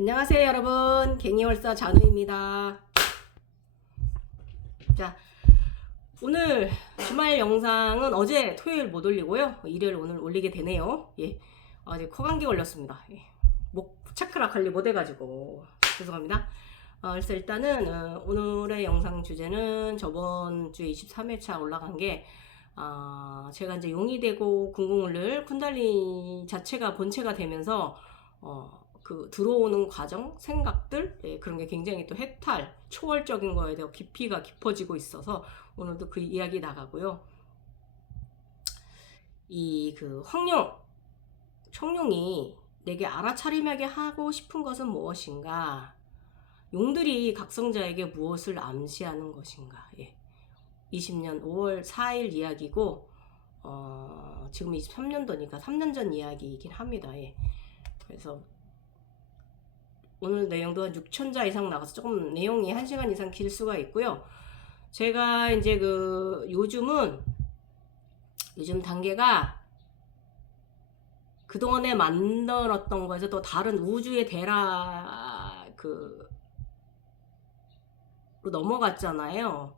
안녕하세요 여러분, 갱이월사 잔우입니다. 자, 오늘 주말 영상은 어제 토요일 못 올리고요, 일요일 오늘 올리게 되네요. 예, 어제 코감기 걸렸습니다. 예, 목 차크라 관리 못 해가지고 죄송합니다. 그래서 일단은 오늘의 영상 주제는 저번 주에 23회차 올라간 게 제가 이제 용이 되고 궁궁을 쿤달리 자체가 본체가 되면서 그 들어오는 과정, 생각들, 예, 그런 게 굉장히 또 해탈, 초월적인 거에 대해 깊이가 깊어지고 있어서 오늘도 그 이야기 나가고요. 이 그 청룡이 내게 알아차림하게 하고 싶은 것은 무엇인가? 용들이 각성자에게 무엇을 암시하는 것인가? 예. 20년 5월 4일 이야기고 지금 23년도니까 3년 전 이야기이긴 합니다. 예. 그래서 오늘 내용도 한 6,000자 이상 나가서 조금 내용이 1시간 이상 길 수가 있고요. 제가 이제 요즘 단계가 그동안에 만들었던 거에서 또 다른 우주의 대라 로 넘어갔잖아요.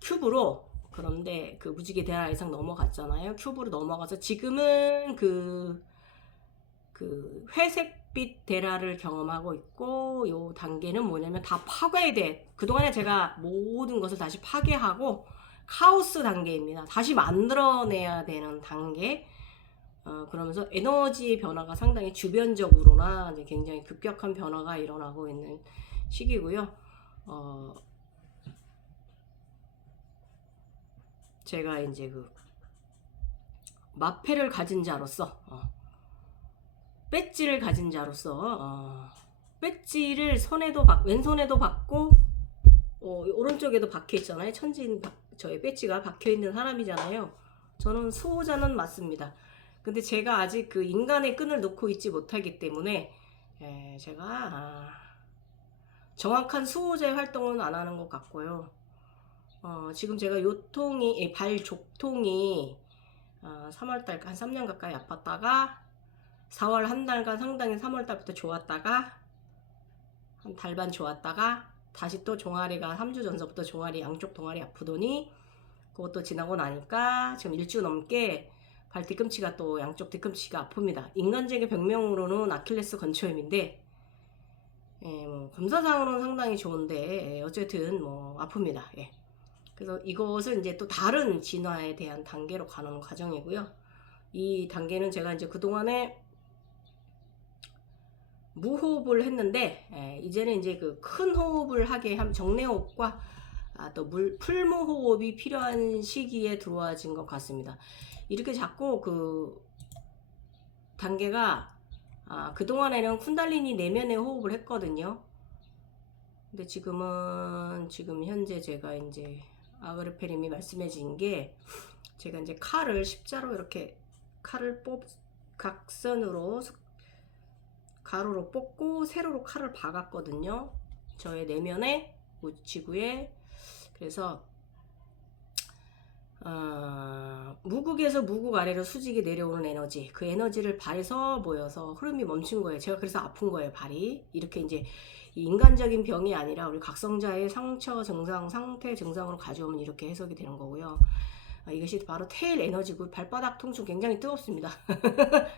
큐브로. 그런데 그 무지개 대라 이상 넘어갔잖아요. 큐브로 넘어가서 지금은 그 회색빛 대라를 경험하고 있고, 요 단계는 뭐냐면 다 파괴돼. 그동안에 제가 모든 것을 다시 파괴하고 카오스 단계입니다. 다시 만들어내야 되는 단계. 그러면서 에너지의 변화가 상당히 주변적으로나 이제 굉장히 급격한 변화가 일어나고 있는 시기고요. 제가 이제 마패를 가진 자로서 배지를 가진 자로서 배지를 왼손에도 받고 오른쪽에도 박혀 있잖아요. 천지인 저의 배지가 박혀 있는 사람이잖아요. 저는 수호자는 맞습니다. 근데 제가 아직 그 인간의 끈을 놓고 있지 못하기 때문에 제가 정확한 수호자의 활동은 안 하는 것 같고요. 지금 제가 발 족통이 3월달 한 3년 가까이 아팠다가 4월 한 달간 상당히 3월달부터 좋았다가 한 달 반 좋았다가 다시 또 종아리가 3주 전서부터 종아리 양쪽 동아리 아프더니 그것도 지나고 나니까 지금 1주 넘게 발 뒤꿈치가 또 양쪽 뒤꿈치가 아픕니다. 인간적인 병명으로는 아킬레스 건초염인데 뭐 검사상으로는 상당히 좋은데 어쨌든 뭐 아픕니다. 예. 그래서 이것은 이제 또 다른 진화에 대한 단계로 가는 과정이고요. 이 단계는 제가 이제 그동안에 무호흡을 했는데 이제는 이제 그 큰 호흡을 하게 한 정내호흡과 또 풀무호흡이 필요한 시기에 들어와진 것 같습니다. 이렇게 자꾸 그 단계가 그동안에는 쿤달리니 내면의 호흡을 했거든요. 근데 지금 현재 제가 이제 아그르페님이 말씀해 준 게, 제가 이제 칼을 십자로 이렇게 각선으로 가로로 뽑고 세로로 칼을 박았거든요. 저의 내면에 지구에. 그래서 무극에서 무극 아래로 수직이 내려오는 에너지, 그 에너지를 발에서 모여서 흐름이 멈춘 거예요. 제가 그래서 아픈 거예요, 발이. 이렇게 이제 인간적인 병이 아니라 우리 각성자의 상처 증상, 상태 증상으로 가져오면 이렇게 해석이 되는 거고요. 이것이 바로 테일 에너지고, 발바닥 통증 굉장히 뜨겁습니다.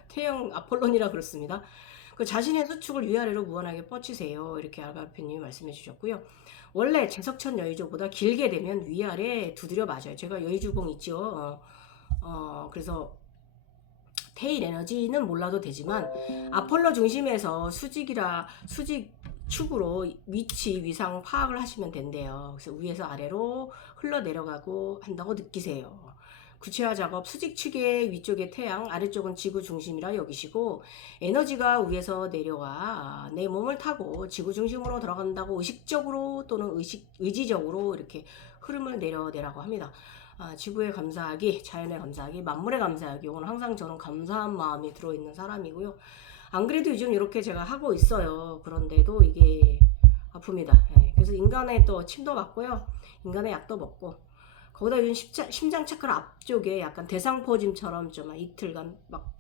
태형 아폴론이라 그렇습니다. 그 자신의 수축을 위아래로 무한하게 뻗치세요. 이렇게 아가페님이 말씀해 주셨고요. 원래 제석천 여의주보다 길게 되면 위아래 두드려 맞아요. 제가 여의주봉 있죠. 그래서 테일 에너지는 몰라도 되지만 아폴로 중심에서 수직 축으로 위치 위상 파악을 하시면 된대요. 그래서 위에서 아래로 흘러내려가고 한다고 느끼세요. 구체화 작업, 수직 축의 위쪽에 태양, 아래쪽은 지구 중심이라 여기시고, 에너지가 위에서 내려와 내 몸을 타고 지구 중심으로 들어간다고 의식적으로 또는 의지적으로 이렇게 흐름을 내려내라고 합니다. 지구에 감사하기, 자연에 감사하기, 만물에 감사하기. 이건 항상 저는 감사한 마음이 들어있는 사람이고요. 안 그래도 요즘 이렇게 제가 하고 있어요. 그런데도 이게 아픕니다. 그래서 인간의 또 침도 맞고요. 인간의 약도 먹고. 거기다 요즘 심장 차크라 앞쪽에 약간 대상포짐처럼 좀 이틀간 막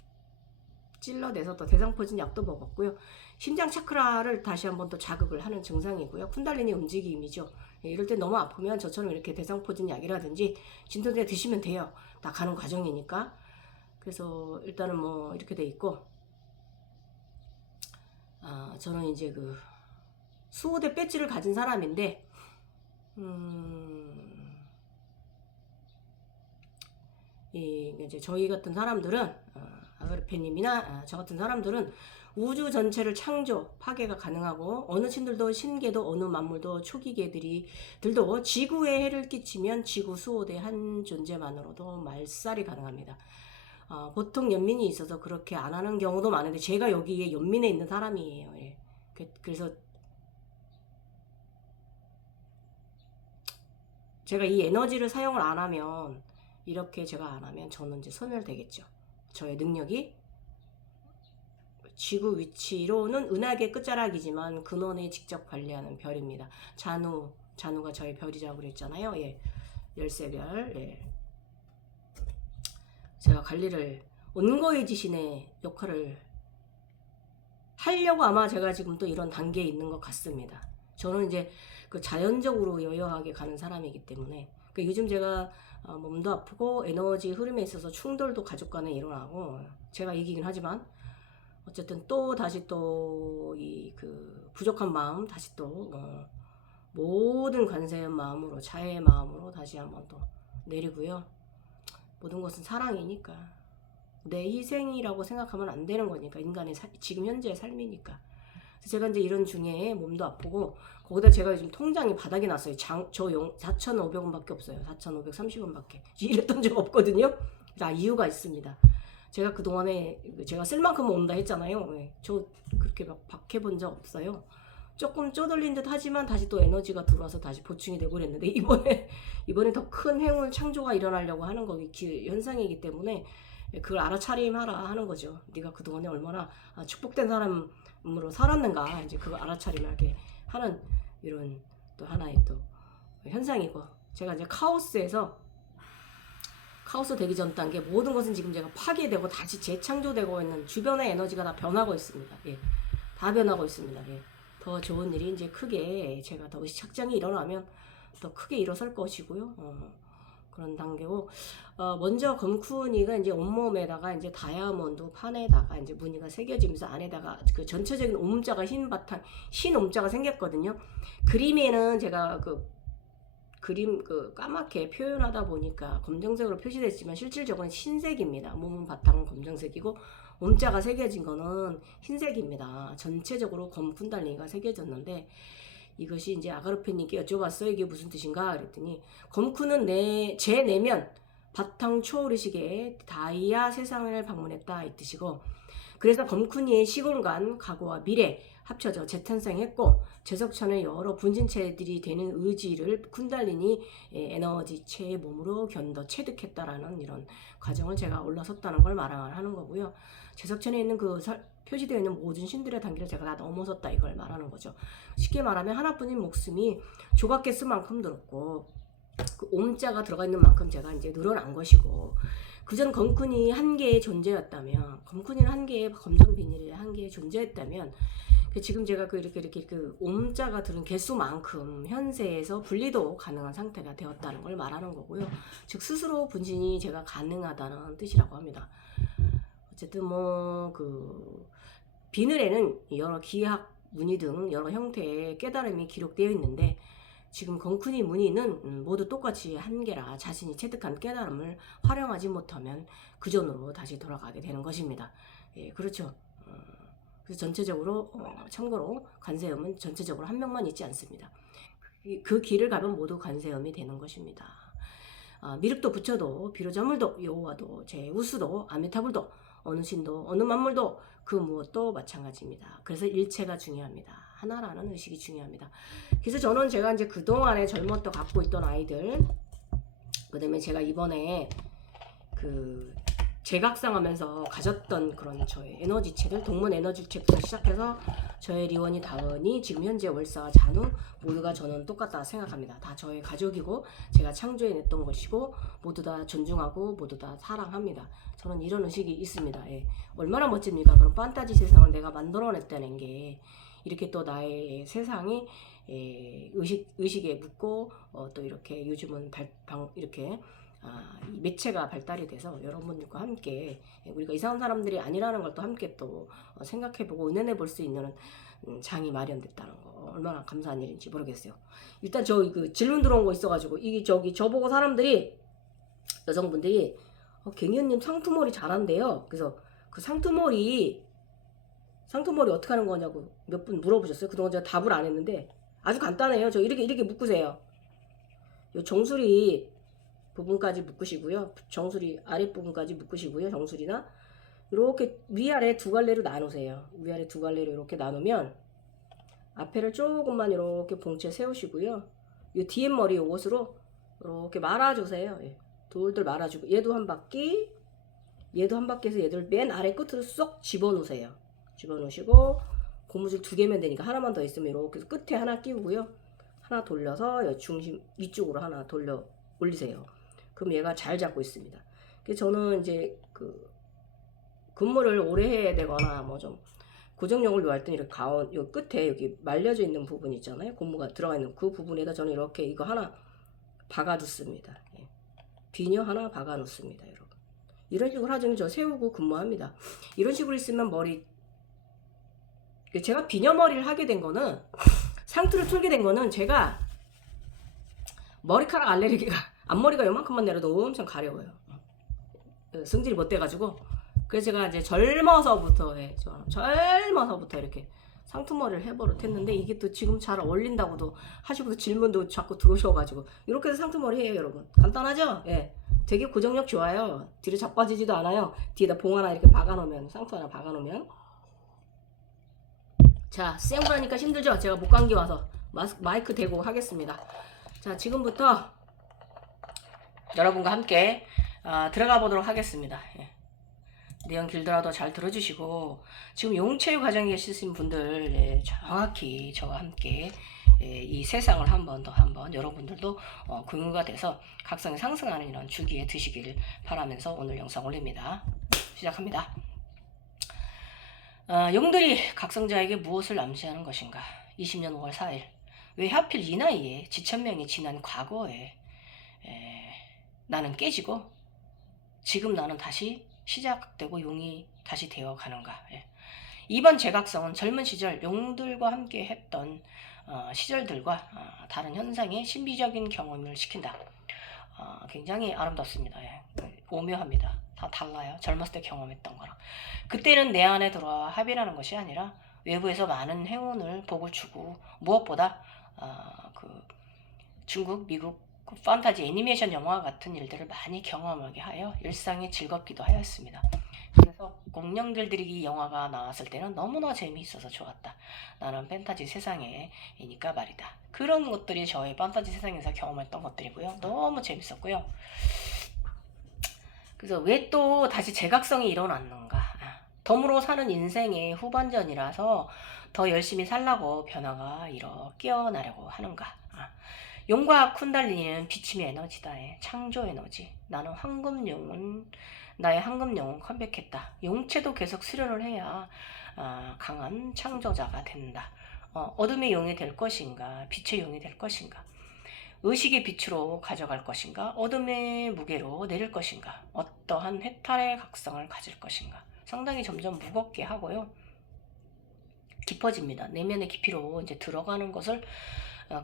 찔러내서 또 대상포진 약도 먹었고요. 심장 차크라를 다시 한번 또 자극을 하는 증상이고요. 쿤달리니 움직임이죠. 예, 이럴 때 너무 아프면 저처럼 이렇게 대상포진 약이라든지 진통제 드시면 돼요. 다 가는 과정이니까. 그래서 일단은 뭐 이렇게 돼 있고, 저는 이제 그 수호대 배지를 가진 사람인데, 이제 저희 같은 사람들은, 아그리페님이나 저 같은 사람들은 우주 전체를 창조, 파괴가 가능하고, 어느 신들도 신계도 어느 만물도 초기계들도 지구에 해를 끼치면 지구 수호대 한 존재만으로도 말살이 가능합니다. 보통 연민이 있어서 그렇게 안 하는 경우도 많은데, 제가 여기에 연민에 있는 사람이에요. 예. 그래서 제가 이 에너지를 사용을 안 하면, 이렇게 제가 안 하면 저는 이제 소멸되겠죠. 저의 능력이 지구 위치로는 은하계 끝자락이지만 근원에 직접 관리하는 별입니다. 잔우가 저의 별이라고 그랬잖아요. 예. 13별. 예. 제가 관리를 온거의 지신의 역할을 하려고 아마 제가 지금 또 이런 단계에 있는 것 같습니다. 저는 이제 그 자연적으로 여여하게 가는 사람이기 때문에, 그 요즘 제가 몸도 아프고 에너지 흐름에 있어서 충돌도 가족 간에 일어나고, 제가 이기긴 하지만 어쨌든 또 다시 또 이 그 부족한 마음 다시 또 모든 관세의 마음으로, 자애의 마음으로 다시 한번 또 내리고요. 모든 것은 사랑이니까, 내 희생이라고 생각하면 안 되는 거니까, 인간의 지금 현재의 삶이니까. 그래서 제가 이제 이런 중에 몸도 아프고, 거기다 제가 요즘 통장이 바닥이 났어요. 저 4,500원밖에 없어요. 4,530원밖에. 이랬던 적 없거든요. 다 이유가 있습니다. 제가 그동안에 제가 쓸 만큼 온다 했잖아요. 저 그렇게 막 박해본 적 없어요. 조금 쪼들린 듯 하지만 다시 또 에너지가 들어와서 다시 보충이 되고 그랬는데, 이번에 더 큰 행운 창조가 일어나려고 하는 거기 현상이기 때문에 그걸 알아차림하라 하는 거죠. 네가 그동안에 얼마나 축복된 사람으로 살았는가, 이제 그거 알아차림하게 하는 이런 또 하나의 또 현상이고, 제가 이제 카오스 되기 전 단계, 모든 것은 지금 제가 파괴되고 다시 재창조되고 있는, 주변의 에너지가 다 변하고 있습니다. 예, 다 변하고 있습니다. 예, 더 좋은 일이 이제 크게, 제가 더 의식착장이 일어나면 더 크게 일어설 것이고요. 그런 단계고, 먼저 검쿠니가 이제 온몸에다가 이제 다이아몬드 판에다가 이제 무늬가 새겨지면서 안에다가 그 전체적인 옴자가 흰 옴자가 생겼거든요. 그림에는 제가 그림 까맣게 표현하다 보니까 검정색으로 표시됐지만 실질적으로는 흰색입니다. 몸은 바탕은 검정색이고 옴자가 새겨진 거는 흰색입니다. 전체적으로 검쿤달리니가 새겨졌는데, 이것이 이제 아가르페님께 여쭤봤어요. 이게 무슨 뜻인가 그랬더니, 검쿠는 제 내면 바탕 초월의식에 다이아 세상을 방문했다 이 뜻이고, 그래서 검쿠니의 시공간, 과거와 미래 합쳐져 재탄생했고, 제석천의 여러 분진체들이 되는 의지를 쿤달리니 에너지체의 몸으로 견뎌 체득했다라는 이런 과정을 제가 올라섰다는 걸 말하는 거고요. 제석천에 있는 표시되어 있는 모든 신들의 단계를 제가 다 넘어섰다 이걸 말하는 거죠. 쉽게 말하면 하나뿐인 목숨이 조각개수만큼 늘었고, 그 옴자가 들어가 있는 만큼 제가 이제 늘어난 것이고, 그전 검쿤이 한 개의 존재였다면, 검쿤이는 한 개의 검정 비닐의 한 개의 존재였다면, 지금 제가 이렇게 옴자가 들은 개수만큼 현세에서 분리도 가능한 상태가 되었다는 걸 말하는 거고요. 즉 스스로 분진이 제가 가능하다는 뜻이라고 합니다. 어쨌든 비늘에는 여러 기학 무늬 등 여러 형태의 깨달음이 기록되어 있는데, 지금 검쿠니 무늬는 모두 똑같이 한 개라 자신이 체득한 깨달음을 활용하지 못하면 그 전으로 다시 돌아가게 되는 것입니다. 예, 그렇죠. 그래서 전체적으로 참고로 관세음은 전체적으로 한 명만 있지 않습니다. 그 길을 가면 모두 관세음이 되는 것입니다. 미륵도 부처도 비로자물도 여호와도 제우스도 아미타불도 어느 신도 어느 만물도 그 무엇도 마찬가지입니다. 그래서 일체가 중요합니다. 하나라는 의식이 중요합니다. 그래서 저는 제가 이제 그동안에 젊었던 갖고 있던 아이들, 그 다음에 제가 이번에 재각상하면서 가졌던 그런 저의 에너지체들, 동문 에너지체부터 시작해서 저의 리원이 다원이 지금 현재 월사와 잔우 모두가 저는 똑같다 생각합니다. 다 저의 가족이고 제가 창조해냈던 것이고 모두 다 존중하고 모두 다 사랑합니다. 저는 이런 의식이 있습니다. 예. 얼마나 멋집니까? 그런 판타지 세상을 내가 만들어냈다는 게 이렇게 또 나의 세상이 의식에 묻고 또 이렇게 요즘은 이렇게 이 매체가 발달이 돼서 여러분들과 함께 우리가 이상한 사람들이 아니라는 걸 또 함께 또 생각해보고 의논해 볼 수 있는 장이 마련됐다는 거 얼마나 감사한 일인지 모르겠어요. 일단 저 그 질문 들어온 거 있어가지고 이게 저보고 사람들이 여성분들이 갱년님 상투머리 잘한대요. 그래서 그 상투머리 어떻게 하는 거냐고 몇 분 물어보셨어요. 그동안 제가 답을 안 했는데 아주 간단해요. 저 이렇게 묶으세요. 요 정수리 부분까지 묶으시고요. 정수리 아랫부분까지 묶으시고요. 정수리나 이렇게 위아래 두 갈래로 나누세요. 위아래 두 갈래로 이렇게 나누면 앞에를 조금만 이렇게 봉채 세우시고요. 이 뒤에 머리 요것으로 이렇게 말아주세요. 예. 돌돌 말아주고 얘도 한 바퀴 해서 얘들 맨 아래 끝으로 쏙 집어넣으세요. 집어넣으시고 고무줄 2개면 되니까 하나만 더 있으면 이렇게 끝에 하나 끼우고요. 하나 돌려서 중심 위쪽으로 하나 돌려 올리세요. 그럼 얘가 잘 잡고 있습니다. 그래서 저는 이제 그 근무를 오래 해야 되거나 뭐 좀 고정력을 요할 때는 이렇게 요 끝에 여기 말려져 있는 부분 있잖아요. 고무가 들어가 있는 그 부분에다 저는 이렇게 이거 하나 박아 놓습니다. 예. 비녀 하나 박아 놓습니다, 여러분. 이런 식으로 하죠. 저 세우고 근무합니다. 이런 식으로 있으면 머리 제가 비녀 머리를 하게 된 거는 상투를 틀게 된 거는 제가 머리카락 알레르기가 앞머리가 요만큼만 내려도 엄청 가려워요. 승질이 못 돼가지고 그래서 제가 이제 젊어서부터 이렇게 상투머리를 해버릇했는데 이게 또 지금 잘 어울린다고도 하시고도 질문도 자꾸 들어오셔가지고 이렇게 해서 상투머리 해요, 여러분. 간단하죠? 예. 되게 고정력 좋아요. 뒤로 자빠지지도 않아요. 뒤에다 봉 하나 이렇게 박아놓으면 상투 하나 박아놓으면 자, 생으라니까 힘들죠? 제가 목감기 와서 마이크 대고 하겠습니다. 자, 지금부터 여러분과 함께 들어가 보도록 하겠습니다. 예. 내용 길더라도 잘 들어주시고 지금 용체유 과정에 계신 분들 정확히 저와 함께 이 세상을 한번 여러분들도 공유가 돼서 각성이 상승하는 이런 주기에 드시길 바라면서 오늘 영상 올립니다. 시작합니다. 용들이 각성자에게 무엇을 암시하는 것인가? 20년 5월 4일 왜 하필 이 나이에 지천명이 지난 과거에 나는 깨지고 지금 나는 다시 시작되고 용이 다시 되어 가는가? 이번 재각성은 젊은 시절 용들과 함께 했던 시절들과 다른 현상의 신비적인 경험을 시킨다. 굉장히 아름답습니다. 오묘합니다. 다 달라요. 젊었을 때 경험했던 거랑. 그때는 내 안에 들어와 합의라는 것이 아니라 외부에서 많은 행운을 복을 주고 무엇보다 그 중국, 미국 판타지 애니메이션 영화 같은 일들을 많이 경험하게 하여 일상이 즐겁기도 하였습니다. 그래서 공룡들이 이 영화가 나왔을 때는 너무나 재미있어서 좋았다. 나는 판타지 세상에이니까 말이다. 그런 것들이 저의 판타지 세상에서 경험했던 것들이고요. 너무 재밌었고요. 그래서 왜 또 다시 재각성이 일어났는가? 덤으로 사는 인생의 후반전이라서 더 열심히 살라고 변화가 깨어나려고 하는가? 용과 쿤달리니는 비침의 에너지다. 창조 에너지. 나는 나의 황금용은 컴백했다. 용체도 계속 수련을 해야 강한 창조자가 된다. 어둠의 용이 될 것인가? 빛의 용이 될 것인가? 의식의 빛으로 가져갈 것인가? 어둠의 무게로 내릴 것인가? 어떠한 해탈의 각성을 가질 것인가? 상당히 점점 무겁게 하고요. 깊어집니다. 내면의 깊이로 이제 들어가는 것을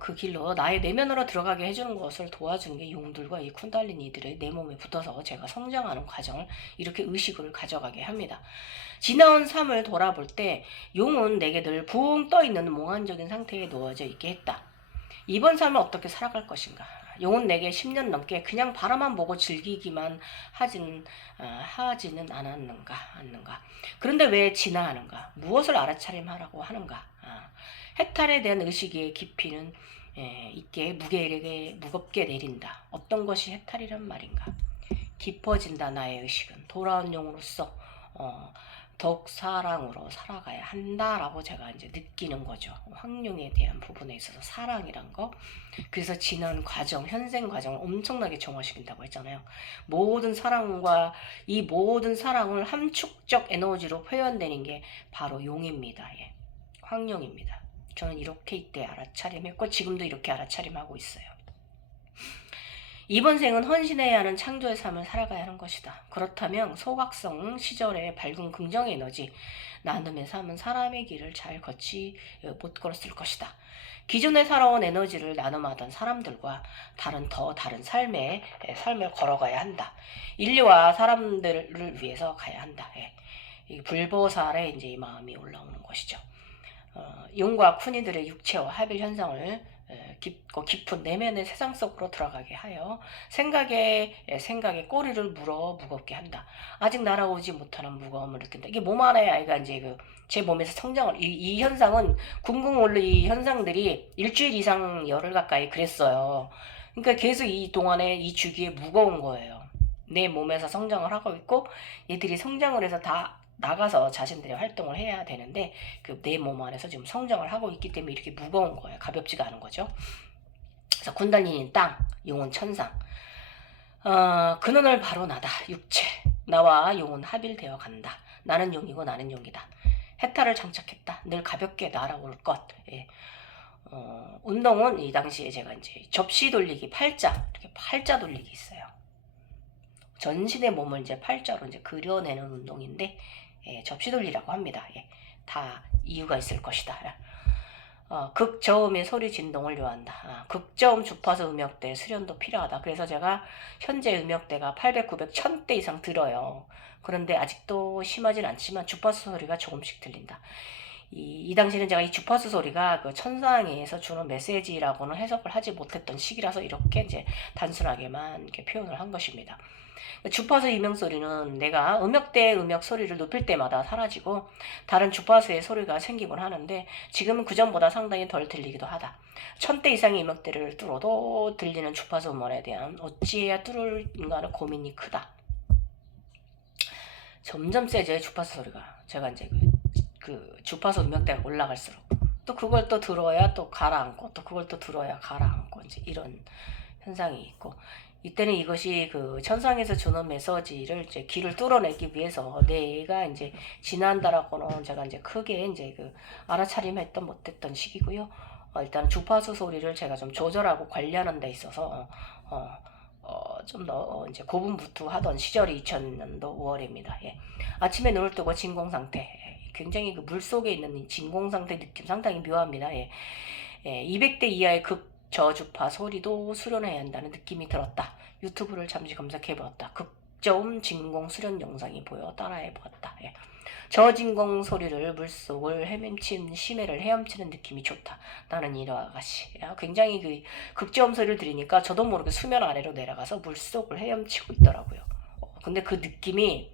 그 길로 나의 내면으로 들어가게 해주는 것을 도와주는 게 용들과 이 쿤달리니들의 내 몸에 붙어서 제가 성장하는 과정을 이렇게 의식을 가져가게 합니다. 지나온 삶을 돌아볼 때 용은 내게 늘 붕 떠있는 몽환적인 상태에 놓여져 있게 했다. 이번 삶을 어떻게 살아갈 것인가? 용은 내게 10년 넘게 그냥 바라만 보고 즐기기만 하지는 않았는가? 그런데 왜 진화하는가? 무엇을 알아차림하라고 하는가? 해탈에 대한 의식의 깊이는 있게 무겁게 내린다. 어떤 것이 해탈이란 말인가? 깊어진다. 나의 의식은 돌아온 용으로서 더욱 사랑으로 살아가야 한다라고 제가 이제 느끼는 거죠. 황룡에 대한 부분에 있어서 사랑이란 거. 그래서 지난 과정, 현생 과정을 엄청나게 정화시킨다고 했잖아요. 모든 사랑과 이 모든 사랑을 함축적 에너지로 표현되는 게 바로 용입니다. 예. 황룡입니다. 저는 이렇게 이때 알아차림했고 지금도 이렇게 알아차림하고 있어요. 이번 생은 헌신해야 하는 창조의 삶을 살아가야 하는 것이다. 그렇다면 소각성 시절의 밝은 긍정 에너지, 나눔의 삶은 사람의 길을 잘 걷지 못 걸었을 것이다. 기존에 살아온 에너지를 나눔하던 사람들과 더 다른 삶을 걸어가야 한다. 인류와 사람들을 위해서 가야 한다. 이 불보살의 이제 이 마음이 올라오는 것이죠. 용과 쿤이들의 육체와 합일 현상을 깊고 깊은 내면의 세상 속으로 들어가게 하여 생각에 꼬리를 물어 무겁게 한다. 아직 날아오지 못하는 무거움을 느낀다. 이게 몸 안에 아이가 이제 제 몸에서 성장을 이 현상은 궁극원로 이 현상들이 일주일 이상 열흘 가까이 그랬어요. 그러니까 계속 이 동안에 이 주기에 무거운 거예요. 내 몸에서 성장을 하고 있고 얘들이 성장을 해서 다 나가서 자신들의 활동을 해야 되는데 내 몸 안에서 지금 성장을 하고 있기 때문에 이렇게 무거운 거예요. 가볍지가 않은 거죠. 그래서 군달리니는 땅, 용은 천상. 근원을 바로 나다. 육체. 나와 용은 합일되어 간다. 나는 용이고 나는 용이다. 해탈을 장착했다. 늘 가볍게 날아올 것. 예. 운동은 이 당시에 제가 이제 접시 돌리기 이렇게 팔자 돌리기 있어요. 전신의 몸을 이제 팔자로 이제 그려내는 운동인데 접시 돌리라고 합니다. 다 이유가 있을 것이다. 극저음의 소리 진동을 요한다. 극저음 주파수 음역대 수련도 필요하다. 그래서 제가 현재 음역대가 800, 900, 1000대 이상 들어요. 그런데 아직도 심하진 않지만 주파수 소리가 조금씩 들린다. 이 당시는 제가 이 주파수 소리가 그 천상에서 주는 메시지라고는 해석을 하지 못했던 시기라서 이렇게 이제 단순하게만 이렇게 표현을 한 것입니다. 주파수 이명 소리는 내가 음역대의 음역 소리를 높일 때마다 사라지고 다른 주파수의 소리가 생기곤 하는데 지금은 그전보다 상당히 덜 들리기도 하다. 1000대 이상의 음역대를 뚫어도 들리는 주파수 음원에 대한 어찌해야 뚫을인가는 고민이 크다. 점점 세져요, 주파수 소리가. 제가 이제 그 주파수 음역대가 올라갈수록 또 그걸 또 들어야 또 가라앉고 또 그걸 또 들어야 가라앉고 이제 이런 현상이 있고 이때는 이것이 그 천상에서 주는 메시지를 이제 귀를 뚫어내기 위해서 내가 이제 지난다라고는 제가 이제 크게 이제 알아차림했던 못했던 시기고요. 일단 주파수 소리를 제가 좀 조절하고 관리하는 데 있어서 좀 더 이제 고분무투하던 시절이 2000년도 5월입니다. 아침에 눈을 뜨고 진공 상태. 굉장히 물 속에 있는 이 진공 상태 느낌 상당히 묘합니다. 200대 이하의 저주파 소리도 수련해야 한다는 느낌이 들었다. 유튜브를 잠시 검색해보았다. 극저음 진공 수련 영상이 보여 따라해보았다. 저진공 소리를 물속을 심해를 헤엄치는 느낌이 좋다. 나는 이와 같이. 굉장히 극저음 소리를 들으니까 저도 모르게 수면 아래로 내려가서 물속을 헤엄치고 있더라고요. 근데 그 느낌이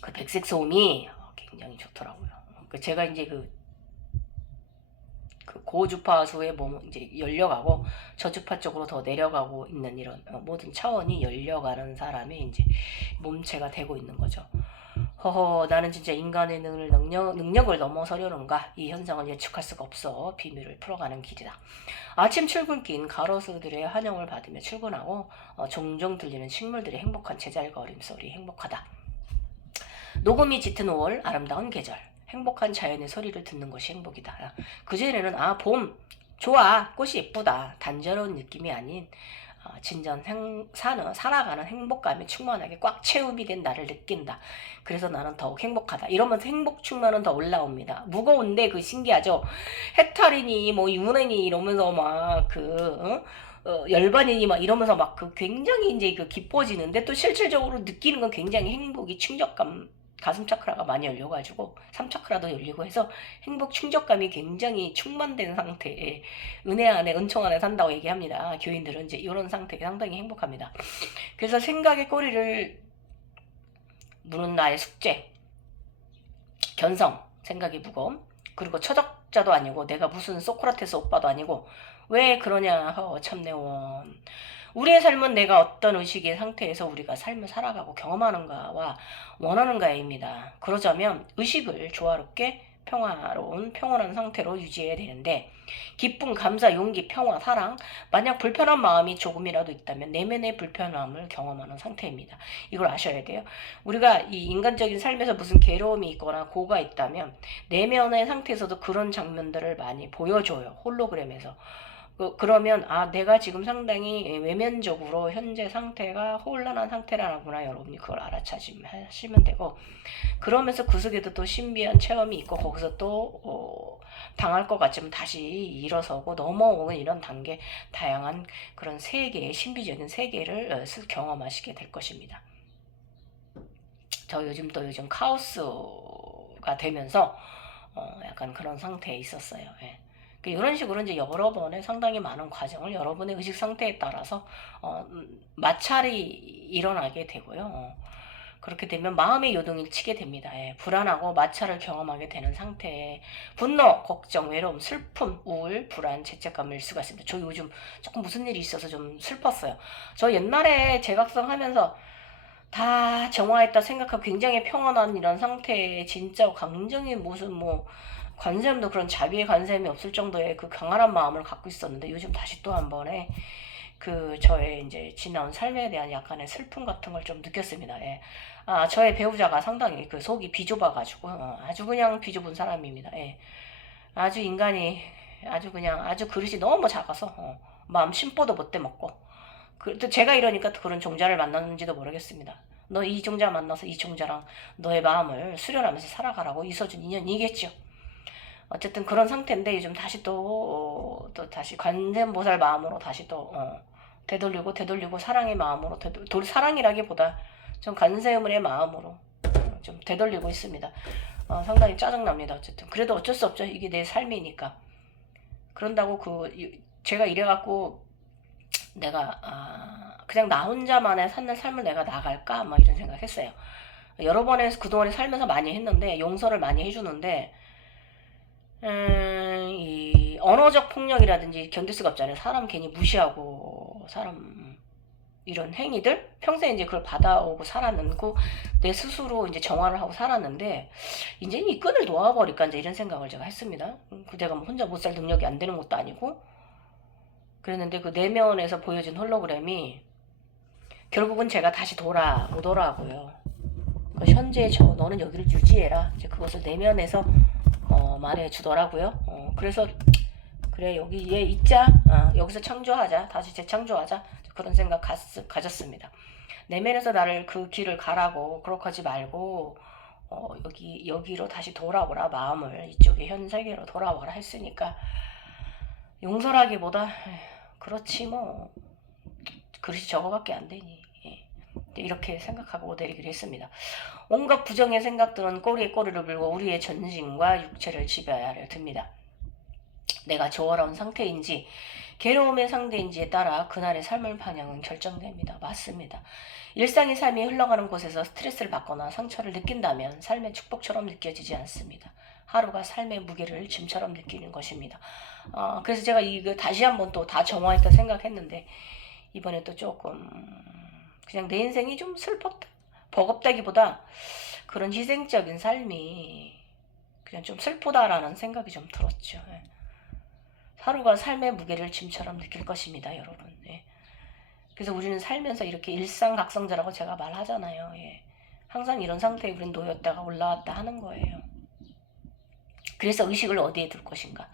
그 백색 소음이 굉장히 좋더라고요. 제가 이제 그 고주파수의 몸은 이제 열려가고 저주파 쪽으로 더 내려가고 있는 이런 모든 차원이 열려가는 사람의 이제 몸체가 되고 있는 거죠. 나는 진짜 인간의 능력을 넘어서려는가? 이 현상은 예측할 수가 없어. 비밀을 풀어가는 길이다. 아침 출근길 가로수들의 환영을 받으며 출근하고 종종 들리는 식물들의 행복한 제잘과 어림소리 행복하다. 녹음이 짙은 5월 아름다운 계절. 행복한 자연의 소리를 듣는 것이 행복이다. 그전에는 봄 좋아 꽃이 예쁘다 단조로운 느낌이 아닌 진전 살아가는 행복감이 충만하게 꽉 채움이 된 나를 느낀다. 그래서 나는 더욱 행복하다. 이러면서 행복 충만은 더 올라옵니다. 무거운데 신기하죠. 해탈이니 유문이니 이러면서 열반이니 이러면서 굉장히 이제 기뻐지는데 또 실질적으로 느끼는 건 굉장히 행복이 충족감 가슴 차크라가 많이 열려가지고 3차크라도 열리고 해서 행복 충족감이 굉장히 충만된 상태에 은혜 안에 은총 안에 산다고 얘기합니다. 교인들은 이제 이런 상태에 상당히 행복합니다. 그래서 생각의 꼬리를 무는 나의 숙제 견성 생각의 무거움 그리고 철학자도 아니고 내가 무슨 소크라테스 오빠도 아니고 왜 그러냐. 참내원. 우리의 삶은 내가 어떤 의식의 상태에서 우리가 삶을 살아가고 경험하는가와 원하는가입니다. 그러자면 의식을 조화롭게 평화로운 평온한 상태로 유지해야 되는데 기쁨, 감사, 용기, 평화, 사랑 만약 불편한 마음이 조금이라도 있다면 내면의 불편함을 경험하는 상태입니다. 이걸 아셔야 돼요. 우리가 이 인간적인 삶에서 무슨 괴로움이 있거나 고가 있다면 내면의 상태에서도 그런 장면들을 많이 보여줘요. 홀로그램에서. 그러면 내가 지금 상당히 외면적으로 현재 상태가 혼란한 상태라구나 여러분이 그걸 알아차시면 되고 그러면서 그 속에도 또 신비한 체험이 있고 거기서 또 당할 것 같지만 다시 일어서고 넘어오는 이런 단계 다양한 그런 세계의 신비적인 세계를 경험하시게 될 것입니다. 저 요즘 카오스가 되면서 약간 그런 상태에 있었어요. 예. 이런 식으로 이제 여러 번의 상당히 많은 과정을 여러분의 의식 상태에 따라서 마찰이 일어나게 되고요. 그렇게 되면 마음의 요동이 치게 됩니다. 예, 불안하고 마찰을 경험하게 되는 상태에 분노, 걱정, 외로움, 슬픔, 우울, 불안, 죄책감을 일 수가 있습니다. 저 요즘 조금 무슨 일이 있어서 좀 슬펐어요. 저 옛날에 재각성 하면서 다 정화했다 생각하고 굉장히 평온한 이런 상태에 진짜 굉장히 무슨 관세음도 그런 자비의 관세음이 없을 정도의 그 강한 마음을 갖고 있었는데 요즘 다시 또 한 번에 그 저의 이제 지나온 삶에 대한 약간의 슬픔 같은 걸 좀 느꼈습니다. 예. 저의 배우자가 상당히 그 속이 비좁아가지고 아주 그냥 비좁은 사람입니다. 예. 아주 인간이 아주 그릇이 너무 작아서 마음 심보도 못돼 먹고 또 제가 이러니까 그런 종자를 만났는지도 모르겠습니다. 너 이 종자 만나서 이 종자랑 너의 마음을 수련하면서 살아가라고 이서준 인연이겠죠. 어쨌든 그런 상태인데 요즘 다시 또 다시 관세음보살 마음으로 다시 또 되돌리고 사랑의 마음으로 사랑이라기보다 좀 관세음의 마음으로 좀 되돌리고 있습니다. 상당히 짜증납니다. 어쨌든 그래도 어쩔 수 없죠. 이게 내 삶이니까. 그런다고 제가 이래갖고 내가 그냥 나 혼자만의 사는 삶을 내가 나갈까 이런 생각했어요. 여러 번에 그동안에 살면서 많이 했는데 용서를 많이 해주는데 이 언어적 폭력이라든지 견딜 수가 없잖아요. 사람 괜히 무시하고 사람 이런 행위들 평소에 이제 그걸 받아오고 살았는고 내 스스로 이제 정화를 하고 살았는데 이제 이 끈을 놓아버릴까 이제 이런 생각을 제가 했습니다. 내가 혼자 못 살 능력이 안 되는 것도 아니고 그랬는데 그 내면에서 보여진 홀로그램이 결국은 제가 다시 돌아오더라고요. 현재 너는 여기를 유지해라. 이제 그것을 내면에서 말해주더라고요. 그래서 그래 여기에 있자. 여기서 창조하자. 다시 재창조하자. 그런 생각 가졌습니다. 내면에서 나를 그 길을 가라고 그렇게 하지 말고 여기로 다시 돌아오라. 마음을 이쪽에 현 세계로 돌아오라 했으니까 용서라기보다 그렇지 그릇이 저거밖에 안 되니 이렇게 생각하고 내리기로 했습니다. 온갖 부정의 생각들은 꼬리에 꼬리를 물고 우리의 전신과 육체를 지배하려 듭니다. 내가 조화로운 상태인지 괴로움의 상태인지에 따라 그날의 삶의 방향은 결정됩니다. 맞습니다. 일상의 삶이 흘러가는 곳에서 스트레스를 받거나 상처를 느낀다면 삶의 축복처럼 느껴지지 않습니다. 하루가 삶의 무게를 짐처럼 느끼는 것입니다. 그래서 제가 이거 다시 한번 또 다 정화했다 생각했는데 이번에 또 조금 그냥 내 인생이 좀 슬펐다. 버겁다기보다 그런 희생적인 삶이 그냥 좀 슬프다라는 생각이 좀 들었죠. 예. 하루가 삶의 무게를 짐처럼 느낄 것입니다, 여러분. 예. 그래서 우리는 살면서 이렇게 일상각성자라고 제가 말하잖아요. 예. 항상 이런 상태에 우리는 놓였다가 올라왔다 하는 거예요. 그래서 의식을 어디에 둘 것인가?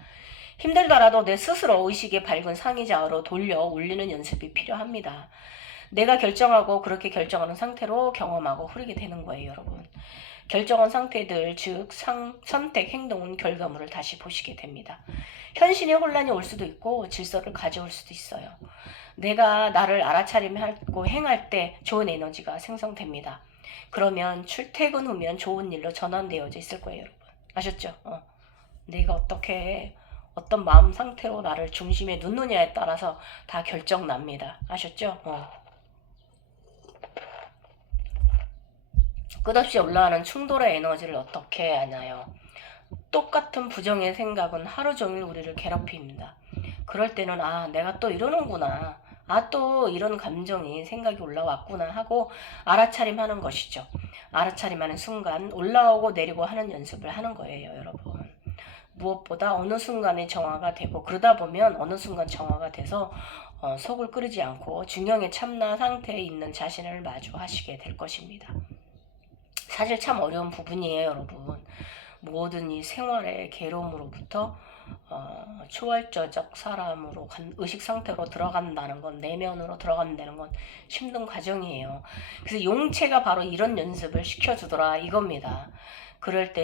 힘들더라도 내 스스로 의식의 밝은 상의자로 돌려 올리는 연습이 필요합니다. 내가 결정하고 그렇게 결정하는 상태로 경험하고 흐르게 되는 거예요, 여러분. 결정한 상태들, 즉 선택, 행동은 결과물을 다시 보시게 됩니다. 현실의 혼란이 올 수도 있고 질서를 가져올 수도 있어요. 내가 나를 알아차림하고 행할 때 좋은 에너지가 생성됩니다. 그러면 출퇴근 후면 좋은 일로 전환되어져 있을 거예요, 여러분. 아셨죠? 내가 어떤 마음 상태로 나를 중심에 놓느냐에 따라서 다 결정납니다. 아셨죠? 끝없이 올라가는 충돌의 에너지를 어떻게 하나요? 똑같은 부정의 생각은 하루 종일 우리를 괴롭힙니다. 그럴 때는 내가 또 이러는구나. 또 이런 감정이 생각이 올라왔구나 하고 알아차림하는 것이죠. 알아차림하는 순간 올라오고 내리고 하는 연습을 하는 거예요, 여러분. 무엇보다 어느 순간에 정화가 되고 그러다 보면 어느 순간 정화가 돼서 속을 끓이지 않고 중형의 참나 상태에 있는 자신을 마주하시게 될 것입니다. 사실 참 어려운 부분이에요, 여러분. 모든 이 생활의 괴로움으로부터 초월자적 사람으로 의식 상태로 들어간다는 건, 내면으로 들어간다는 건 힘든 과정이에요. 그래서 용체가 바로 이런 연습을 시켜주더라 이겁니다. 이럴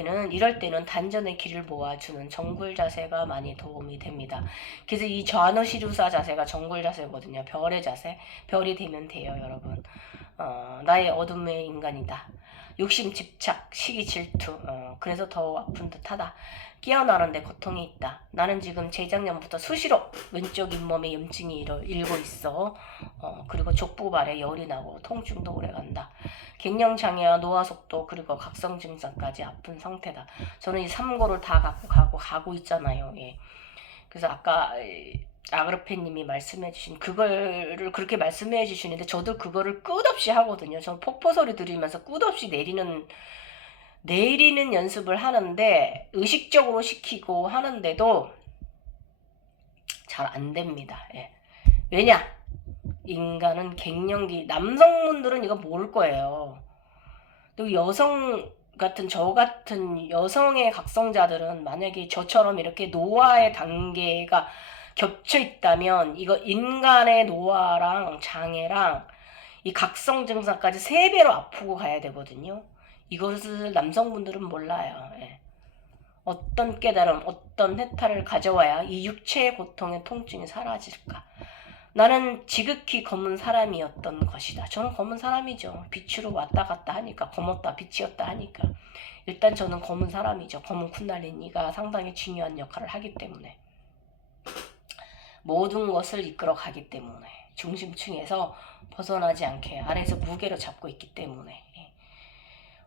때는 단전의 길을 모아주는 정굴 자세가 많이 도움이 됩니다. 그래서 이 좌노시루사 자세가 정굴 자세거든요. 별의 자세, 별이 되면 돼요, 여러분. 나의 어둠의 인간이다. 욕심, 집착, 시기, 질투. 그래서 더 아픈 듯하다. 깨어나는데 고통이 있다. 나는 지금 재작년부터 수시로 왼쪽 잇몸에 염증이 일고 있어. 그리고 족부발에 열이 나고 통증도 오래간다. 갱년장애와 노화속도 그리고 각성 증상까지 아픈 상태다. 저는 이 3고를 다 가고 있잖아요. 예. 그래서 아까 아그르페님이 말씀해주신 그거를 그렇게 말씀해주시는데 저도 그거를 끝없이 하거든요. 저는 폭포소리 들으면서 끝없이 내리는 연습을 하는데 의식적으로 시키고 하는데도 잘 안 됩니다. 예. 왜냐? 인간은 갱년기, 남성분들은 이거 모를 거예요. 또 여성 같은 저 같은 여성의 각성자들은 만약에 저처럼 이렇게 노화의 단계가 겹쳐 있다면 이거 인간의 노화랑 장애랑 이 각성 증상까지 3배로 아프고 가야 되거든요. 이것을 남성분들은 몰라요. 예. 어떤 깨달음, 어떤 해탈을 가져와야 이 육체의 고통의 통증이 사라질까? 나는 지극히 검은 사람이었던 것이다. 저는 검은 사람이죠. 빛으로 왔다 갔다 하니까, 검었다 빛이었다 하니까. 일단 저는 검은 사람이죠. 검은 쿤달리니가 상당히 중요한 역할을 하기 때문에. 모든 것을 이끌어 가기 때문에. 중심층에서 벗어나지 않게 아래에서 무게로 잡고 있기 때문에.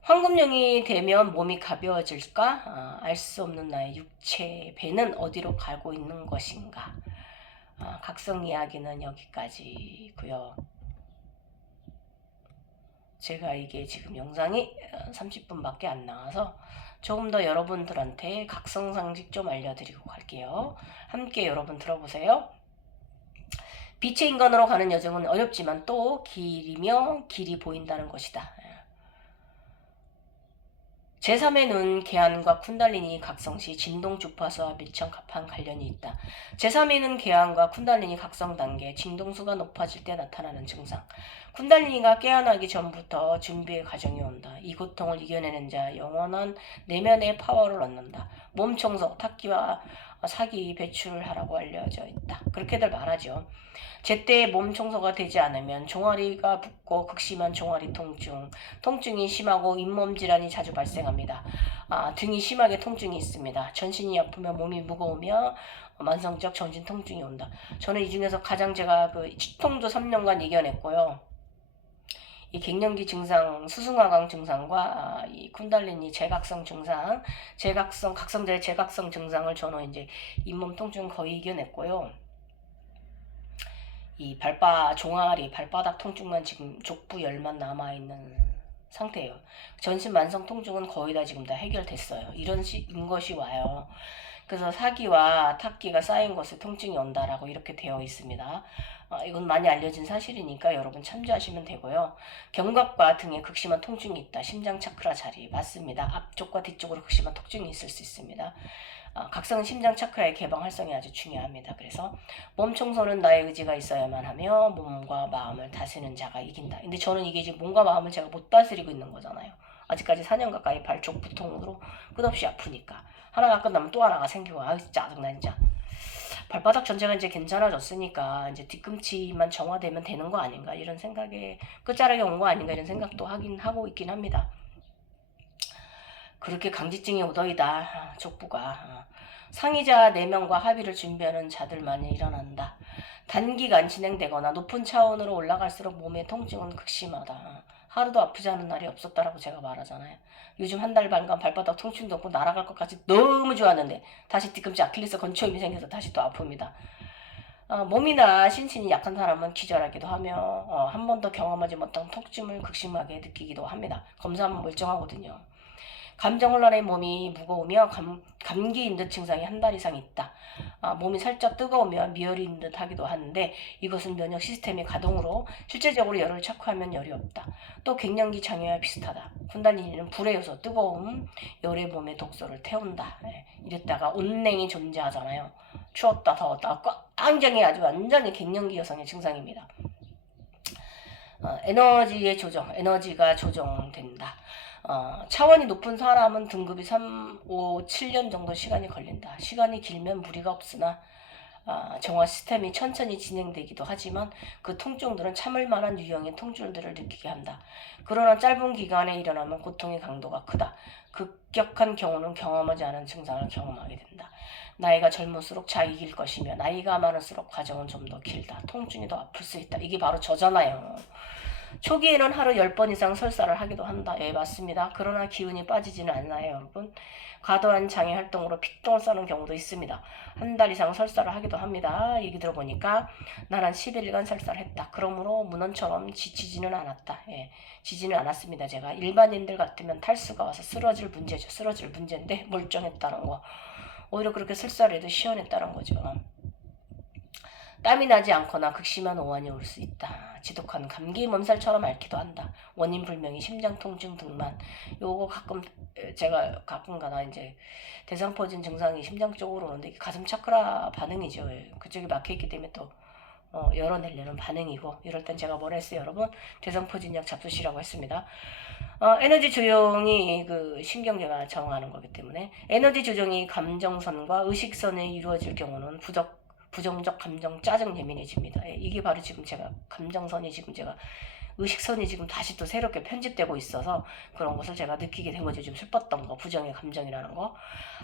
황금령이 되면 몸이 가벼워질까? 알 수 없는 나의 육체, 배는 어디로 가고 있는 것인가? 각성 이야기는 여기까지고요. 제가 이게 지금 영상이 30분밖에 안 나와서 조금 더 여러분들한테 각성 상식 좀 알려드리고 갈게요. 함께 여러분 들어보세요. 빛의 인간으로 가는 여정은 어렵지만 또 길이며 길이 보인다는 것이다. 제3의 눈, 계안과 쿤달리니 각성시 진동 주파수와 밀접한 관련이 있다. 제3의 눈, 계안과 쿤달리니 각성 단계, 진동수가 높아질 때 나타나는 증상. 쿤달리니가 깨어나기 전부터 준비의 과정이 온다. 이 고통을 이겨내는 자, 영원한 내면의 파워를 얻는다. 몸 청소, 탁기와 사기 배출하라고 알려져 있다. 그렇게들 말하죠. 제때 몸 청소가 되지 않으면 종아리가 붓고 극심한 종아리 통증이 심하고 잇몸 질환이 자주 발생합니다. 등이 심하게 통증이 있습니다. 전신이 아프며 몸이 무거우며 만성적 전신 통증이 온다. 저는 이 중에서 가장 제가 치통도 3년간 이겨냈고요. 이 갱년기 증상, 수승화강 증상과 이 쿤달리니 재각성 증상, 각성자의 재각성 증상을 저는 이제 잇몸 통증 거의 이겨냈고요. 이 종아리, 발바닥 통증만 지금 족부 열만 남아있는 상태예요. 전신 만성 통증은 거의 다 지금 다 해결됐어요. 이런 것이 와요. 그래서 사기와 탁기가 쌓인 것에 통증이 온다라고 이렇게 되어 있습니다. 이건 많이 알려진 사실이니까 여러분 참조하시면 되고요. 견갑과 등에 극심한 통증이 있다. 심장 차크라 자리 맞습니다. 앞쪽과 뒤쪽으로 극심한 통증이 있을 수 있습니다. 각성은 심장 차크라의 개방 활성이 아주 중요합니다. 그래서 몸 청소는 나의 의지가 있어야만 하며 몸과 마음을 다스리는 자가 이긴다. 근데 저는 이게 지금 몸과 마음을 제가 못 다스리고 있는 거잖아요. 아직까지 4년 가까이 발쪽 부통으로 끝없이 아프니까 하나가 끝나면 또 하나가 생기고 짜증나 진짜. 발바닥 전체가 이제 괜찮아졌으니까 이제 뒤꿈치만 정화되면 되는 거 아닌가 이런 생각에 끝자락에 온 거 아닌가 이런 생각도 하고 있긴 합니다. 그렇게 강직증이 오더이다. 족부가. 상의자 4명과 합의를 준비하는 자들만이 일어난다. 단기간 진행되거나 높은 차원으로 올라갈수록 몸의 통증은 극심하다. 하루도 아프지 않은 날이 없었다라고 제가 말하잖아요. 요즘 한 달 반간 발바닥 통증도 없고 날아갈 것까지 너무 좋았는데 다시 뒤꿈치 아킬레스 건초임이 생겨서 다시 또 아픕니다. 몸이나 신신이 약한 사람은 기절하기도 하며 한 번도 경험하지 못한 통증을 극심하게 느끼기도 합니다. 검사하면 멀쩡하거든요. 감정 혼란의 몸이 무거우며 감기인 듯 증상이 한 달 이상 있다. 몸이 살짝 뜨거우며 미열인 듯 하기도 하는데 이것은 면역 시스템의 가동으로 실제적으로 열을 착화하면 열이 없다. 또 갱년기 장애와 비슷하다. 쿤달리니는 불의 요소, 뜨거움, 열의 몸의 독소를 태운다. 이랬다가 온냉이 존재하잖아요. 추웠다 더웠다 굉장히 아주 완전히 갱년기 여성의 증상입니다. 에너지의 조정, 에너지가 조정된다. 차원이 높은 사람은 등급이 3, 5, 7년 정도 시간이 걸린다. 시간이 길면 무리가 없으나 정화 시스템이 천천히 진행되기도 하지만 그 통증들은 참을 만한 유형의 통증들을 느끼게 한다. 그러나 짧은 기간에 일어나면 고통의 강도가 크다. 급격한 경우는 경험하지 않은 증상을 경험하게 된다. 나이가 젊을수록 잘 이길 것이며 나이가 많을수록 과정은 좀 더 길다. 통증이 더 아플 수 있다. 이게 바로 저잖아요. 초기에는 하루 10번 이상 설사를 하기도 한다. 예, 맞습니다. 그러나 기운이 빠지지는 않나요, 여러분? 과도한 장애 활동으로 핏똥을 싸는 경우도 있습니다. 한 달 이상 설사를 하기도 합니다. 얘기 들어보니까 나는 11일간 설사를 했다. 그러므로 문헌처럼 지치지는 않았다. 예, 지지는 않았습니다. 제가 일반인들 같으면 탈수가 와서 쓰러질 문제죠. 쓰러질 문제인데 멀쩡했다는 거. 오히려 그렇게 설사를 해도 시원했다는 거죠. 땀이 나지 않거나 극심한 오한이 올 수 있다. 지독한 감기, 몸살처럼 앓기도 한다. 원인 불명의 심장 통증 등만. 요거 제가 가끔 가다 이제 대상포진 증상이 심장 쪽으로 오는데 가슴 차크라 반응이죠. 그쪽이 막혀있기 때문에 또 열어내려는 반응이고 이럴 땐 제가 뭐라 했어요, 여러분? 대상포진약 잡수시라고 했습니다. 에너지 조정이 그 신경계가 정하는 거기 때문에 에너지 조정이 감정선과 의식선에 이루어질 경우는 부정적 감정 짜증 예민해집니다. 이게 바로 지금 제가 감정선이 지금 제가 의식선이 지금 다시 또 새롭게 편집되고 있어서 그런 것을 제가 느끼게 된 거죠. 좀 슬펐던 거, 부정의 감정이라는 거.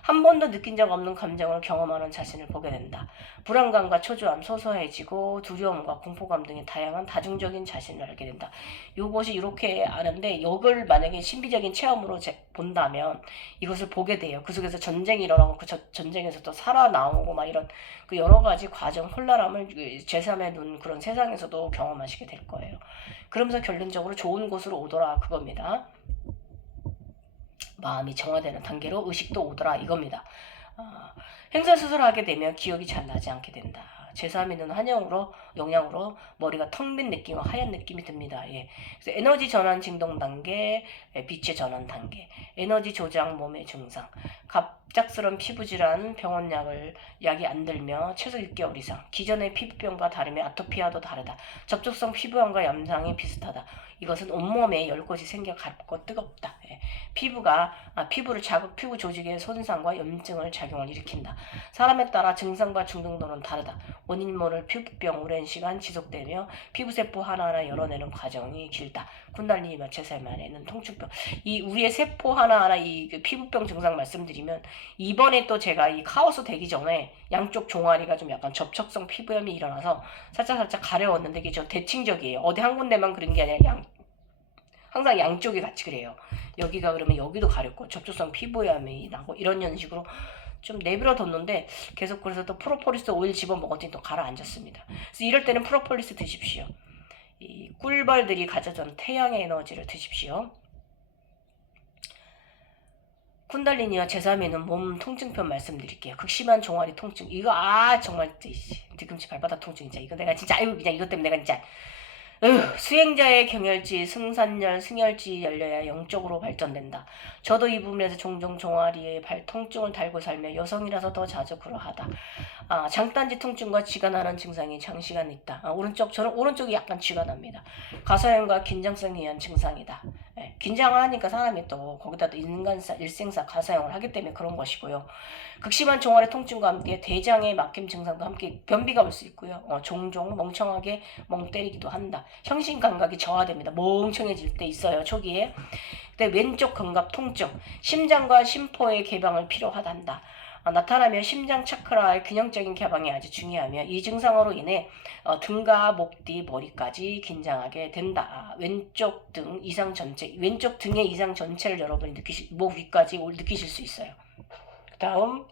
한 번도 느낀 적 없는 감정을 경험하는 자신을 보게 된다. 불안감과 초조함, 소소해지고 두려움과 공포감 등의 다양한 다중적인 자신을 알게 된다. 요것이 이렇게 아는데 이걸 만약에 신비적인 체험으로 본다면 이것을 보게 돼요. 그 속에서 전쟁이 일어나고 그 전쟁에서 또 살아나오고 막 이런 그 여러 가지 과정 혼란함을 제3의 눈 그런 세상에서도 경험하시게 될 거예요. 그러면서 결론적으로 좋은 곳으로 오더라 그겁니다. 마음이 정화되는 단계로 의식도 오더라 이겁니다. 행사수술을 하게 되면 기억이 잘 나지 않게 된다. 제3위는 영양으로 머리가 텅 빈 느낌과 하얀 느낌이 듭니다. 예. 그래서 에너지 전환 진동 단계, 빛의 전환 단계, 에너지 조장 몸의 증상, 갑작스런 피부질환 약이 안 들며 최소 6개월 이상, 기존의 피부병과 다르며 아토피와도 다르다. 접촉성 피부염과 염상이 비슷하다. 이것은 온몸에 열꽃이 생겨 가렵고 뜨겁다. 예. 피부를 자극 피부 조직의 손상과 염증을 작용을 일으킨다. 사람에 따라 증상과 중등도는 다르다. 원인 모를 피부병 오랜 시간 지속되며 피부세포 하나하나 열어내는 과정이 길다. 쿤달리니 마체살 만에는 통증병. 이 우리의 세포 하나하나 이 피부병 증상 말씀드리면 이번에 또 제가 이 카오스 되기 전에 양쪽 종아리가 좀 약간 접촉성 피부염이 일어나서 살짝 가려웠는데 이게 저 대칭적이에요. 어디 한 군데만 그런 게 아니라 항상 양쪽이 같이 그래요. 여기가 그러면 여기도 가렵고 접촉성 피부염이 나고 이런 식으로 좀 내버려뒀는데 계속 그래서 또 프로폴리스 오일 집어먹었더니 또 가라앉았습니다. 그래서 이럴 때는 프로폴리스 드십시오. 이 꿀벌들이 가져준 태양의 에너지를 드십시오. 쿤달리니와 제3위는 몸 통증편 말씀드릴게요. 극심한 종아리 통증. 이거 정말 뒤꿈치 발바닥 통증 진짜 이거 내가 진짜 그냥 이것 때문에 내가 진짜 수행자의 경혈지, 승산열, 승혈지 열려야 영적으로 발전된다. 저도 이 부분에서 종종 종아리에 통증을 달고 살며 여성이라서 더 자주 그러하다. 장단지 통증과 쥐가 나는 증상이 장시간 있다. 저는 오른쪽이 약간 쥐가 납니다. 가사형과 긴장성에 의한 증상이다. 긴장을 하니까 사람이 또 거기다 또 일생사 가사형을 하기 때문에 그런 것이고요. 극심한 종아리 통증과 함께 대장의 막힘 증상도 함께 변비가 올 수 있고요. 종종 멍청하게 멍 때리기도 한다. 형신 감각이 저하됩니다. 멍청해질 때 있어요. 초기에. 근데 왼쪽 견갑 통증, 심장과 심포의 개방을 필요하단다. 나타나면 심장 차크라의 균형적인 개방이 아주 중요하며 이 증상으로 인해 등과 목 뒤 머리까지 긴장하게 된다. 왼쪽 등 이상 전체, 왼쪽 등의 이상 전체를 여러분이 목 위까지 느끼실 수 있어요. 다음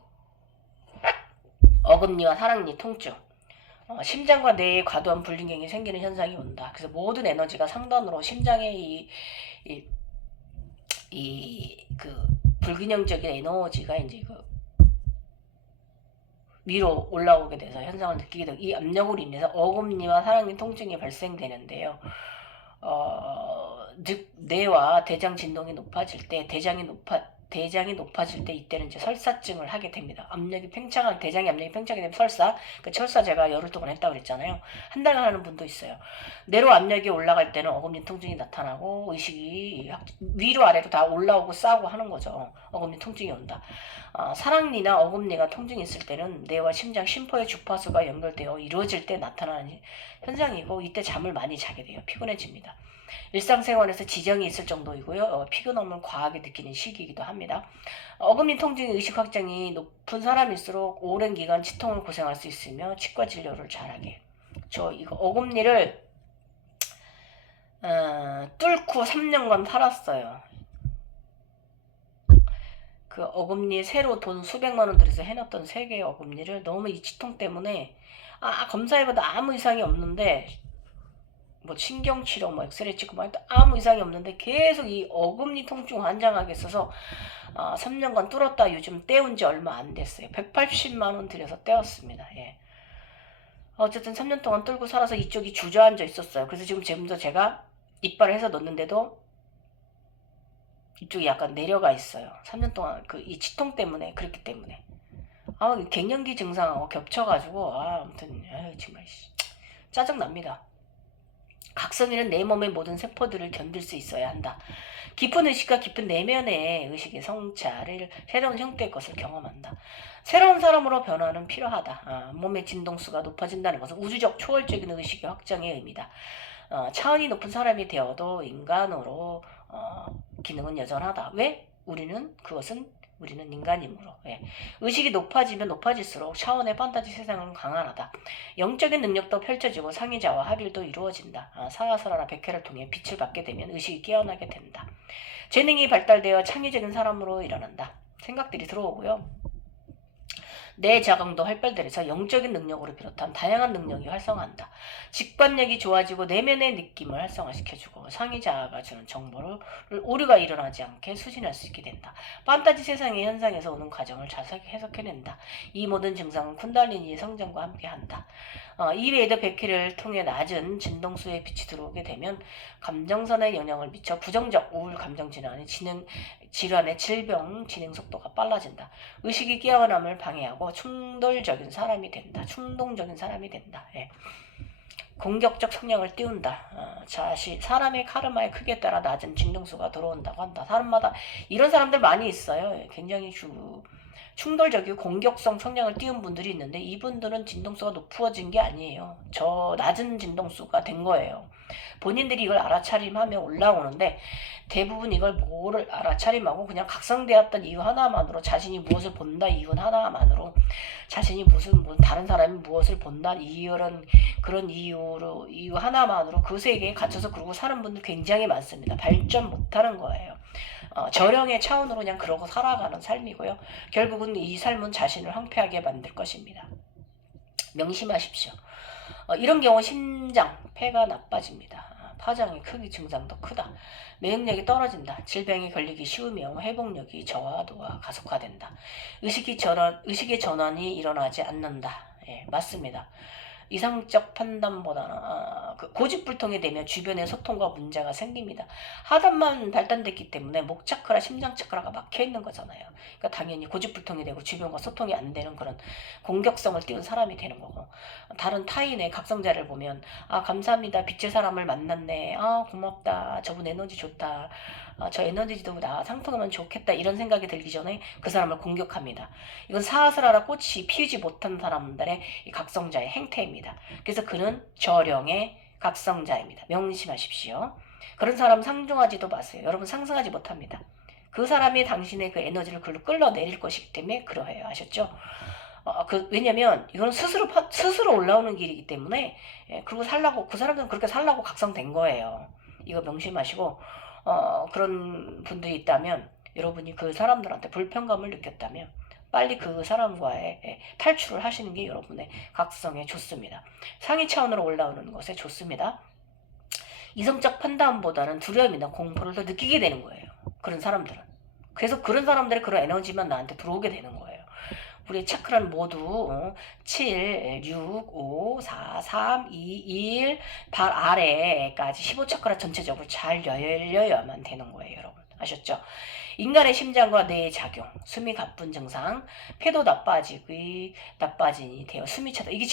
어금니와 하랑니 통증. 심장과 뇌에 과도한 불균형이 생기는 현상이 온다. 그래서 모든 에너지가 상단으로 심장의 그 불균형적인 에너지가 이제 그 위로 올라오게 돼서 현상을 느끼게 되고 이 압력으로 인해서 어금니와 하랑니 통증이 발생되는데요. 즉 뇌와 대장 진동이 높아질 때 대장이 높아질 때 이때는 이제 설사증을 하게 됩니다. 대장의 압력이 팽창이 되면 설사, 그 설사 제가 열흘 동안 했다고 그랬잖아요. 한 달간 하는 분도 있어요. 뇌로 압력이 올라갈 때는 어금니 통증이 나타나고 의식이 위로 아래로 다 올라오고 싸고 하는 거죠. 어금니 통증이 온다. 사랑니나 어금니가 통증이 있을 때는 뇌와 심장, 심포의 주파수가 연결되어 이루어질 때 나타나는 현상이고 이때 잠을 많이 자게 돼요. 피곤해집니다. 일상생활에서 지정이 있을 정도이고요. 피곤함을 과하게 느끼는 시기이기도 합니다. 어금니 통증의 의식 확장이 높은 사람일수록 오랜 기간 치통을 고생할 수 있으며 치과 진료를 잘하게. 저 이거 어금니를 뚫고 3년간 살았어요. 그 어금니 새로 돈 수백만 원 들여서 해놨던 3개의 어금니를 너무 이 치통 때문에 검사해봐도 아무 이상이 없는데 뭐 신경치료 뭐 엑스레이 찍고 뭐 아무 이상이 없는데 계속 이 어금니 통증 환장하게 있어서 3년간 뚫었다 요즘 떼운 지 얼마 안 됐어요. 180만 원 들여서 떼었습니다. 예. 어쨌든 3년 동안 뚫고 살아서 이쪽이 주저앉아 있었어요. 그래서 지금도 제가 이빨을 해서 넣는데도 이쪽이 약간 내려가 있어요. 3년 동안 이 치통 때문에 그렇기 때문에 갱년기 증상하고 겹쳐가지고 아무튼 정말 짜증납니다. 각성기는 내 몸의 모든 세포들을 견딜 수 있어야 한다. 깊은 의식과 깊은 내면의 의식의 성찰을 새로운 형태의 것을 경험한다. 새로운 사람으로 변화는 필요하다. 몸의 진동수가 높아진다는 것은 우주적 초월적인 의식의 확장의 의미다. 차원이 높은 사람이 되어도 인간으로 기능은 여전하다. 왜? 우리는 인간이므로. 예. 의식이 높아지면 높아질수록 차원의 판타지 세상은 강한하다. 영적인 능력도 펼쳐지고 상의자와 합일도 이루어진다. 사하사라나 백회를 통해 빛을 받게 되면 의식이 깨어나게 된다. 재능이 발달되어 창의적인 사람으로 일어난다. 생각들이 들어오고요. 내 자강도 활발되면서 영적인 능력으로 비롯한 다양한 능력이 활성화한다. 직관력이 좋아지고 내면의 느낌을 활성화시켜주고 상의자가 주는 정보를 오류가 일어나지 않게 수신할 수 있게 된다. 판타지 세상의 현상에서 오는 과정을 자세하게 해석해낸다. 이 모든 증상은 쿤달리니의 성장과 함께한다. 이외에도 백회를 통해 낮은 진동수의 빛이 들어오게 되면 감정선에 영향을 미쳐 부정적 우울 감정 질환의 질병 진행 속도가 빨라진다. 의식이 깨어남을 방해하고 충동적인 사람이 된다. 예. 공격적 성향을 띄운다. 사람의 카르마의 크기에 따라 낮은 진동수가 들어온다고 한다. 사람마다 이런 사람들 많이 있어요. 굉장히 충돌적이고 공격성 성향을 띄운 분들이 있는데 이분들은 진동수가 높아진 게 아니에요. 저 낮은 진동수가 된 거예요. 본인들이 이걸 알아차림하며 올라오는데 대부분 이걸 뭐를 알아차림하고 그냥 각성되었던 이유 하나만으로 자신이 무엇을 본다 이유 하나만으로 자신이 다른 사람이 무엇을 본다 그런 이유 하나만으로 그 세계에 갇혀서 그러고 사는 분들 굉장히 많습니다. 발전 못하는 거예요. 저령의 차원으로 그냥 그러고 살아가는 삶이고요. 결국은 이 삶은 자신을 황폐하게 만들 것입니다. 명심하십시오. 이런 경우 심장, 폐가 나빠집니다. 파장이 크기 증상도 크다.免疫力이 떨어진다. 질병에 걸리기 쉬우며 회복력이 저하도가 가속화된다. 의식의 전환이 일어나지 않는다. 예, 맞습니다. 이상적 판단보다는 고집불통이 되면 주변의 소통과 문제가 생깁니다. 하단만 발달됐기 때문에 목차크라 심장차크라가 막혀있는 거잖아요. 그러니까 당연히 고집불통이 되고 주변과 소통이 안 되는 그런 공격성을 띄운 사람이 되는 거고 다른 타인의 각성자를 보면 감사합니다. 빛의 사람을 만났네. 고맙다. 저분 에너지 좋다. 저 에너지도 나 상통하면 좋겠다 이런 생각이 들기 전에 그 사람을 공격합니다. 이건 사하스라라 꽃이 피우지 못한 사람들의 각성자의 행태입니다. 그래서 그는 저령의 각성자입니다. 명심하십시오. 그런 사람 상종하지도 마세요. 여러분 상승하지 못합니다. 그 사람이 당신의 그 에너지를 글로 끌어내릴 것이기 때문에 그러해요. 아셨죠? 왜냐면 이건 스스로 올라오는 길이기 때문에 그리고 살라고 그 사람들은 그렇게 살라고 각성된 거예요. 이거 명심하시고 그런 분들이 있다면 여러분이 그 사람들한테 불편감을 느꼈다면 빨리 그 사람과의 탈출을 하시는 게 여러분의 각성에 좋습니다. 상위 차원으로 올라오는 것에 좋습니다. 이성적 판단보다는 두려움이나 공포를 더 느끼게 되는 거예요. 그런 사람들은. 그래서 그런 사람들의 그런 에너지만 나한테 들어오게 되는 거예요. 우리의 차크라는 모두 7, 6, 5, 4, 3, 2, 1, 발 아래까지 15차크라 전체적으로 잘 열려야만 되는 거예요. 여러분. 아셨죠? 인간의 심장과 뇌의 작용, 숨이 가쁜 증상, 폐도 나빠지니 되어 숨이 차다. 이게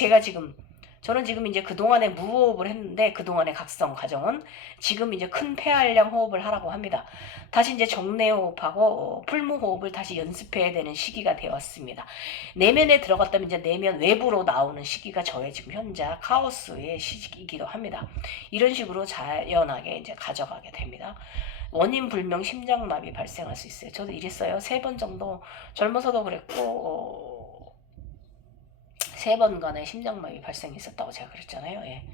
저는 지금 이제 그동안에 무호흡을 했는데 그동안의 각성 과정은 지금 이제 큰 폐활량 호흡을 하라고 합니다. 다시 이제 정내 호흡하고 풀무 호흡을 다시 연습해야 되는 시기가 되었습니다. 내면에 들어갔다면 이제 내면 외부로 나오는 시기가 저의 지금 현재 카오스의 시기이기도 합니다. 이런 식으로 자연하게 이제 가져가게 됩니다. 원인 불명 심장마비 발생할 수 있어요. 저도 이랬어요. 3번 정도 젊어서도 그랬고 3번간의 심장마비 발생했었다고 제가 그랬잖아요. 예.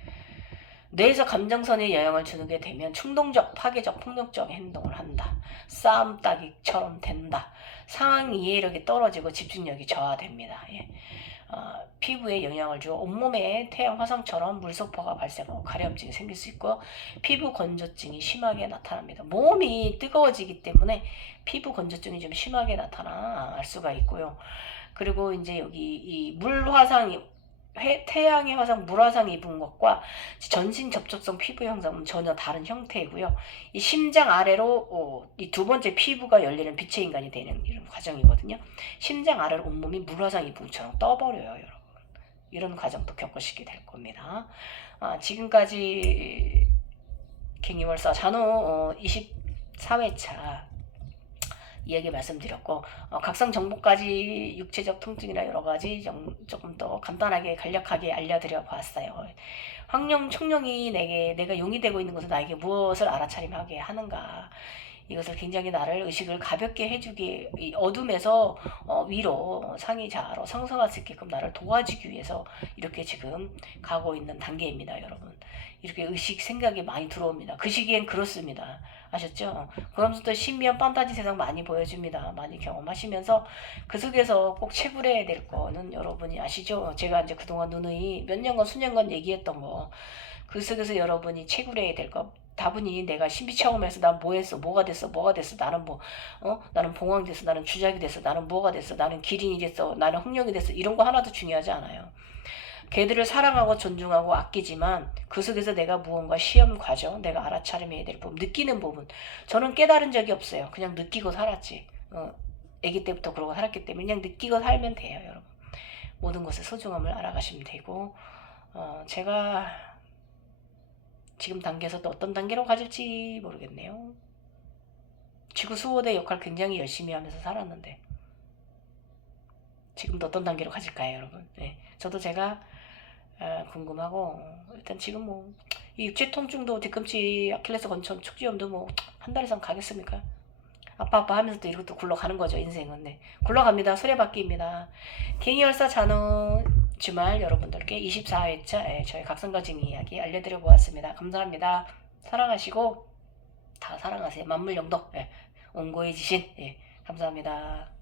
뇌에서 감정선에 영향을 주는 게 되면 충동적, 파괴적, 폭력적 행동을 한다. 싸움 따기처럼 된다. 상황 이해력이 떨어지고 집중력이 저하됩니다. 예. 피부에 영향을 주어 온몸에 태양 화상처럼 물소포가 발생하고 가려움증이 생길 수 있고 피부 건조증이 심하게 나타납니다. 몸이 뜨거워지기 때문에 피부 건조증이 좀 심하게 나타날 수가 있고요. 그리고 이제 여기 이 물화상 태양의 화상, 물화상 입은 것과 전신 접촉성 피부 형상은 전혀 다른 형태이고요. 이 심장 아래로 이 두 번째 피부가 열리는 빛의 인간이 되는 이런 과정이거든요. 심장 아래로 온몸이 물화상 입은 것처럼 떠버려요, 여러분. 이런 과정도 겪으시게 될 겁니다. 지금까지 갱이월사 잔호 24회차 이야기 말씀드렸고 각성 정보까지 육체적 통증이나 여러가지 조금 더 간단하게 간략하게 알려드려 보았어요. 황룡 청룡이 내가 용이 되고 있는 것은 나에게 무엇을 알아차림하게 하는가, 이것을 굉장히 나를 의식을 가볍게 해주기, 어둠에서 위로 상의자로 상승할 수 있게끔 나를 도와주기 위해서 이렇게 지금 가고 있는 단계입니다. 여러분, 이렇게 의식 생각이 많이 들어옵니다. 그 시기엔 그렇습니다. 아셨죠? 그러면서 또 신비한 판타지 세상 많이 보여줍니다. 많이 경험하시면서 그 속에서 꼭 채굴해야 될 거는 여러분이 아시죠? 제가 이제 그동안 누누이 몇 년간 수년간 얘기했던 거, 그 속에서 여러분이 채굴해야 될 거, 다분히 내가 신비 체험에서 난 뭐 했어, 뭐가 됐어, 나는 나는 봉황이 됐어, 나는 주작이 됐어, 나는 뭐가 됐어, 나는 기린이 됐어, 나는 흑룡이 됐어, 이런 거 하나도 중요하지 않아요. 걔들을 사랑하고 존중하고 아끼지만 그 속에서 내가 무언가 시험 과정, 내가 알아차림해야 될 부분, 느끼는 부분, 저는 깨달은 적이 없어요. 그냥 느끼고 살았지. 아기 때부터 그러고 살았기 때문에 그냥 느끼고 살면 돼요, 여러분. 모든 것의 소중함을 알아가시면 되고, 제가 지금 단계에서 또 어떤 단계로 가질지 모르겠네요. 지구 수호대 역할 굉장히 열심히 하면서 살았는데 지금도 어떤 단계로 가질까요, 여러분? 네. 저도 제가 궁금하고, 일단 지금 이 육체 통증도 뒤꿈치 아킬레스 건천 축지염도 한 달 이상 가겠습니까? 아빠 하면서 또 이러고 또 굴러가는 거죠, 인생은. 네. 굴러갑니다. 수레바퀴입니다. 갱이열사 잔호 주말 여러분들께 24회차 저희 각성가진 이야기 알려드려 보았습니다. 감사합니다. 사랑하시고 다 사랑하세요. 만물영도 온고해지신 감사합니다.